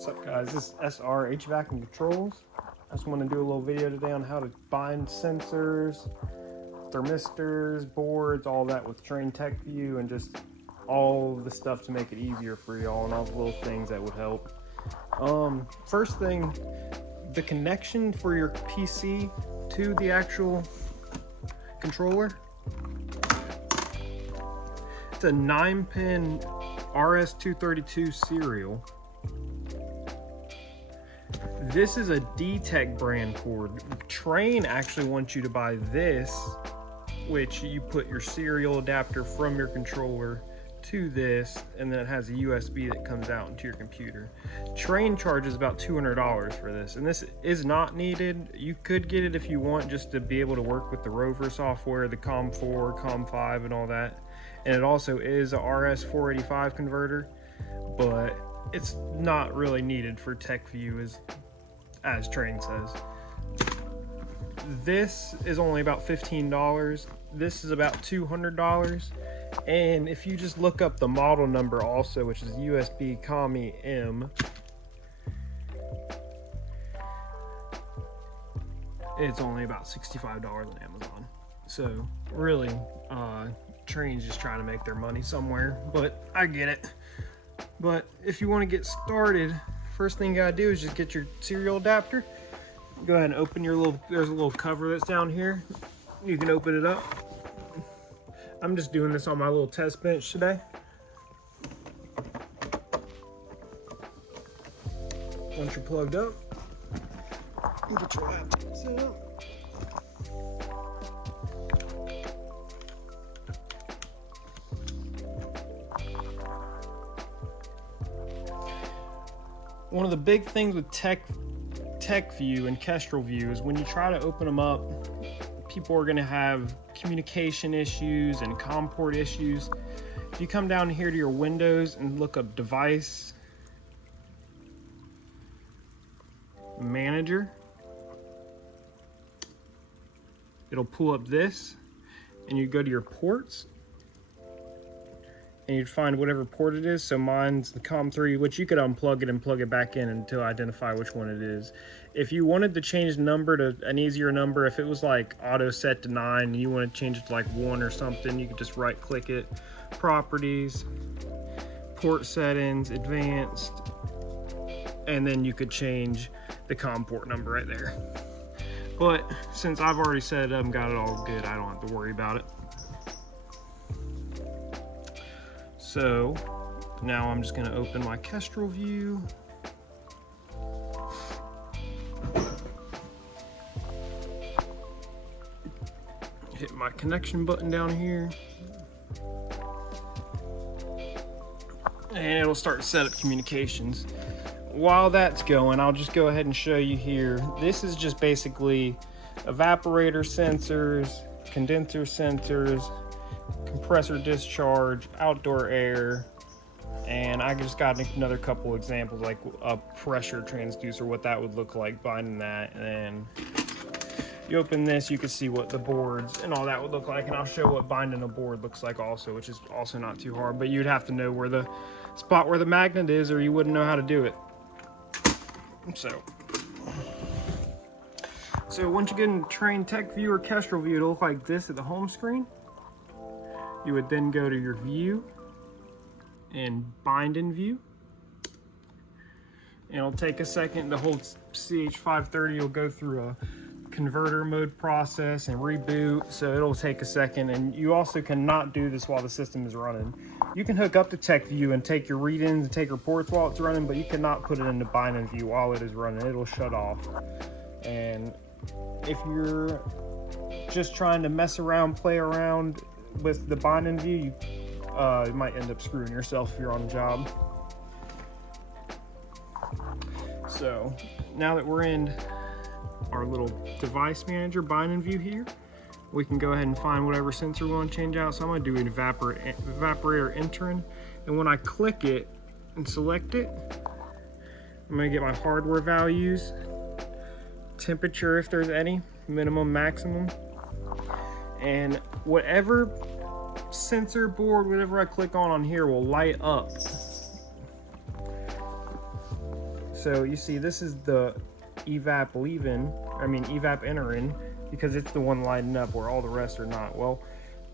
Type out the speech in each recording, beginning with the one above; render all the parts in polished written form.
What's up guys, this is SR HVAC and Controls. I just want to do a little video today on how to bind sensors, thermistors, boards, all that with Trane Techview, and just all the stuff to make it easier for y'all and all the little things that would help. First thing, the connection for your PC to the actual controller. It's a 9-pin RS232 serial. This is a D-Tech brand cord. Trane actually wants you to buy this, which you put your serial adapter from your controller to this, and then it has a USB that comes out into your computer. Trane charges about $200 for this, and this is not needed. You could get it if you want, just to be able to work with the Rover software, the COM4, COM5, and all that. And it also is a RS485 converter, but it's not really needed for Techview as Trane says. This is only about $15. This is about $200. And if you just look up the model number also, which is USB COMI M, it's only about $65 on Amazon. So really, Trane's just trying to make their money somewhere, but I get it. But if you want to get started, first thing you gotta do is just get your serial adapter. Go ahead and open your there's a little cover that's down here. You can open it up. I'm just doing this on my little test bench today. Once you're plugged up, you get your laptop set up. One of the big things with Techview and Kestrelview is when you try to open them up, people are going to have communication issues and COM port issues. If you come down here to your Windows and look up Device Manager, it'll pull up this, and you go to your ports, and you'd find whatever port it is. So mine's the COM3, which you could unplug it and plug it back in until identify which one it is. If you wanted to change the number to an easier number, if it was like auto set to 9 and you want to change it to like 1 or something, you could just right click it, properties, port settings, advanced, and then you could change the COM port number right there. But since I've already set it up and got it all good, I don't have to worry about it. So now I'm just going to open my Kestrelview. Hit my connection button down here. And it'll start to set up communications. While that's going, I'll just go ahead and show you here. This is just basically evaporator sensors, condenser sensors, compressor discharge, outdoor air, and I just got another couple examples, like a pressure transducer, what that would look like, binding that. And then you open this, you can see what the boards and all that would look like, and I'll show what binding a board looks like also, which is also not too hard, but you'd have to know where the spot where the magnet is, or you wouldn't know how to do it. So once you get in Trane Techview or Kestrelview, it'll look like this at the home screen. You would then go to your view and bind in view. And it'll take a second. The whole CH530 will go through a converter mode process and reboot, so it'll take a second. And you also cannot do this while the system is running. You can hook up to Techview and take your read-ins and take reports while it's running, but you cannot put it into bind in view while it is running. It'll shut off. And if you're just trying to mess around, play around with the bind in view, you might end up screwing yourself if you're on a job. So now that we're in our little device manager bind in view here, we can go ahead and find whatever sensor we want to change out. So I'm going to do an evaporator entering, and when I click it and select it, I'm going to get my hardware values, temperature if there's any, minimum, maximum, and whatever sensor board, whatever I click on here will light up. So you see, this is the evap leaving, evap entering, because it's the one lighting up where all the rest are not. Well,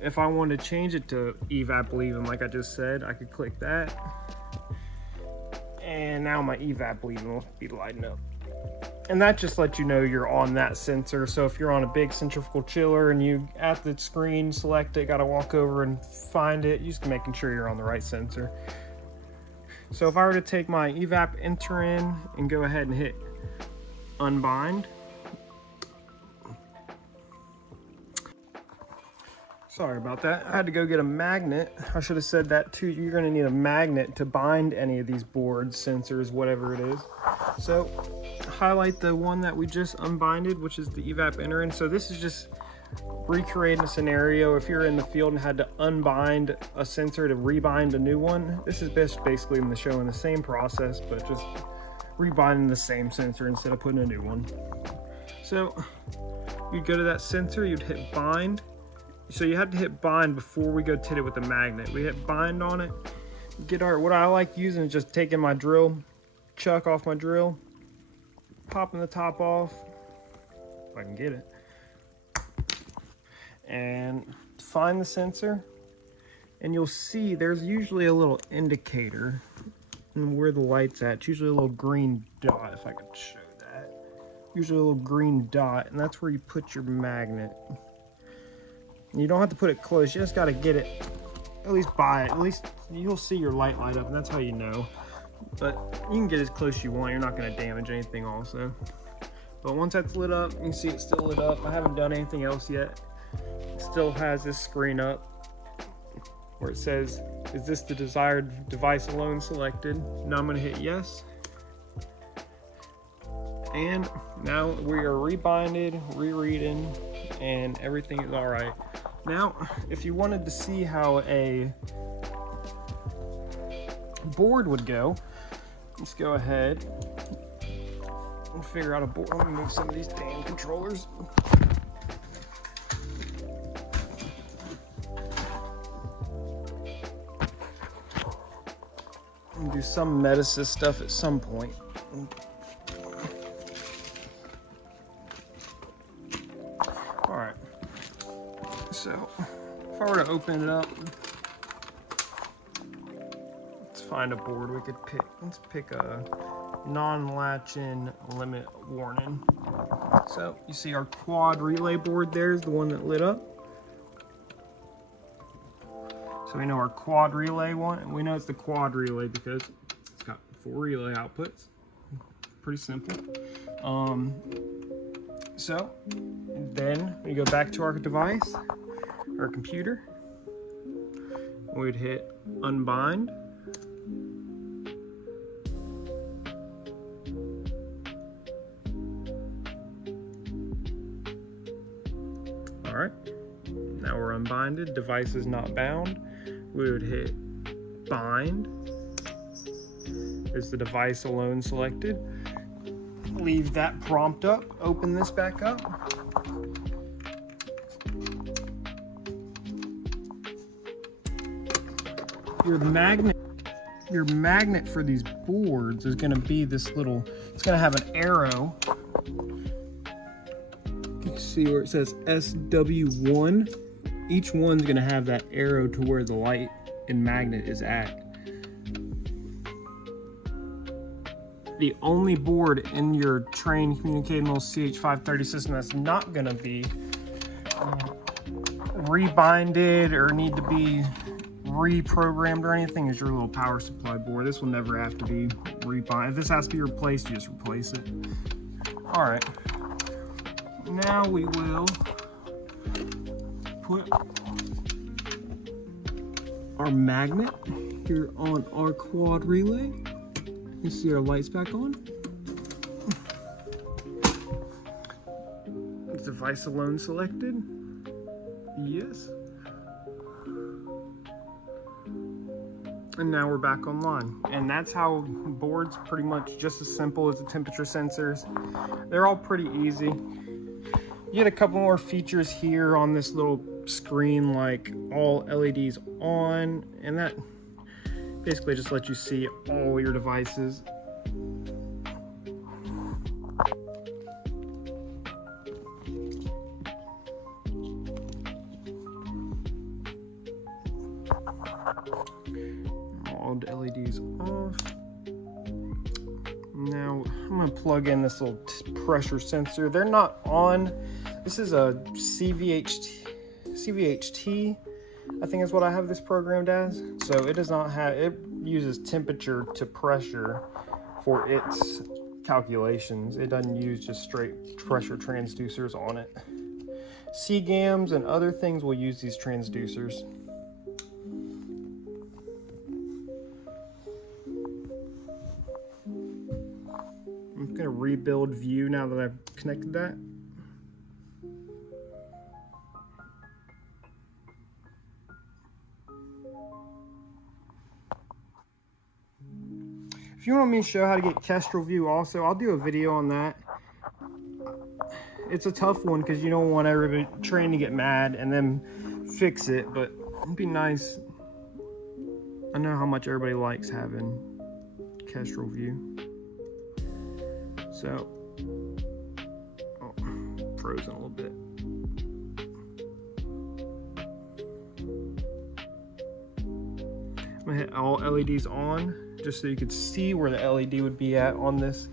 if I wanted to change it to evap leaving, like I just said, I could click that, and now my evap leaving will be lighting up. And that just lets you know you're on that sensor. So if you're on a big centrifugal chiller and you at the screen select it, gotta walk over and find it, just making sure you're on the right sensor. So if I were to take my evap enter in and go ahead and hit unbind. Sorry about that. I had to go get a magnet. I should have said that too. You're gonna need a magnet to bind any of these boards, sensors, whatever it is. So highlight the one that we just unbinded, which is the evap enter in. So this is just recreating a scenario. If you're in the field and had to unbind a sensor to rebind a new one, this is basically in the showing the same process, but just rebinding the same sensor instead of putting a new one. So you'd go to that sensor, you'd hit bind. So you had to hit bind before we go to hit it with the magnet. We hit bind on it. What I like using is just taking my drill, chuck off my drill, popping the top off, if I can get it, and find the sensor. And you'll see there's usually a little indicator where the light's at. It's usually a little green dot, if I could show that. Usually a little green dot, and that's where you put your magnet. You don't have to put it close, you just got to get it at least by it. At least you'll see your light up, and that's how you know. But you can get as close as you want, you're not going to damage anything also. But once that's lit up, you can see it's still lit up. I haven't done anything else yet. It still has this screen up where it says, is this the desired device alone selected? Now I'm going to hit yes. And now we are rebinded, rereading, and everything is all right. Now, if you wanted to see how a board would go, let's go ahead and figure out a board. Let me move some of these damn controllers. And do some Metasys stuff at some point. All right. So if I were to open it up, let's find a board we could pick. Let's pick a non-latch-in limit warning. So you see our quad relay board there is the one that lit up. So we know our quad relay one, and we know it's the quad relay because it's got 4 relay outputs. Pretty simple. So then we go back to our device, our computer. We'd hit unbind. All right, now we're unbinded, device is not bound. We would hit bind. Is the device alone selected? Leave that prompt up, open this back up. Your magnet for these boards is gonna be this little, it's gonna have an arrow. You can see where it says SW1. Each one's gonna have that arrow to where the light and magnet is at. The only board in your Trane communicating little CH530 system that's not gonna be rebinded or need to be reprogrammed or anything is your little power supply board. This will never have to be rebinded. If this has to be replaced, you just replace it. All right, now we will put our magnet here on our quad relay. You see our lights back on. Device alone selected. Yes. And now we're back online. And that's how boards, pretty much just as simple as the temperature sensors. They're all pretty easy. You get a couple more features here on this little screen, like all LEDs on, and that basically just lets you see all your devices. All the LEDs off. Now I'm gonna plug in this little pressure sensor. They're not on. This is a CVHT, I think is what I have this programmed as. So it does not have, it uses temperature to pressure for its calculations. It doesn't use just straight pressure transducers on it. CGAMs and other things will use these transducers. I'm gonna rebuild view now that I've connected that. If you want me to show how to get Kestrelview also, I'll do a video on that. It's a tough one because you don't want everybody trying to get mad and then fix it, but it'd be nice. I know how much everybody likes having Kestrelview. So, oh, frozen a little bit. I'm gonna hit all LEDs on, just so you could see where the LED would be at on this.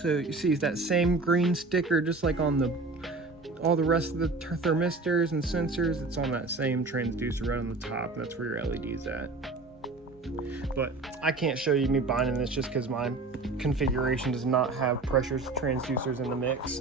So you see that same green sticker, just like on all the rest of the thermistors and sensors. It's on that same transducer right on the top. That's where your LED's at. But I can't show you me binding this just because my configuration does not have pressure transducers in the mix.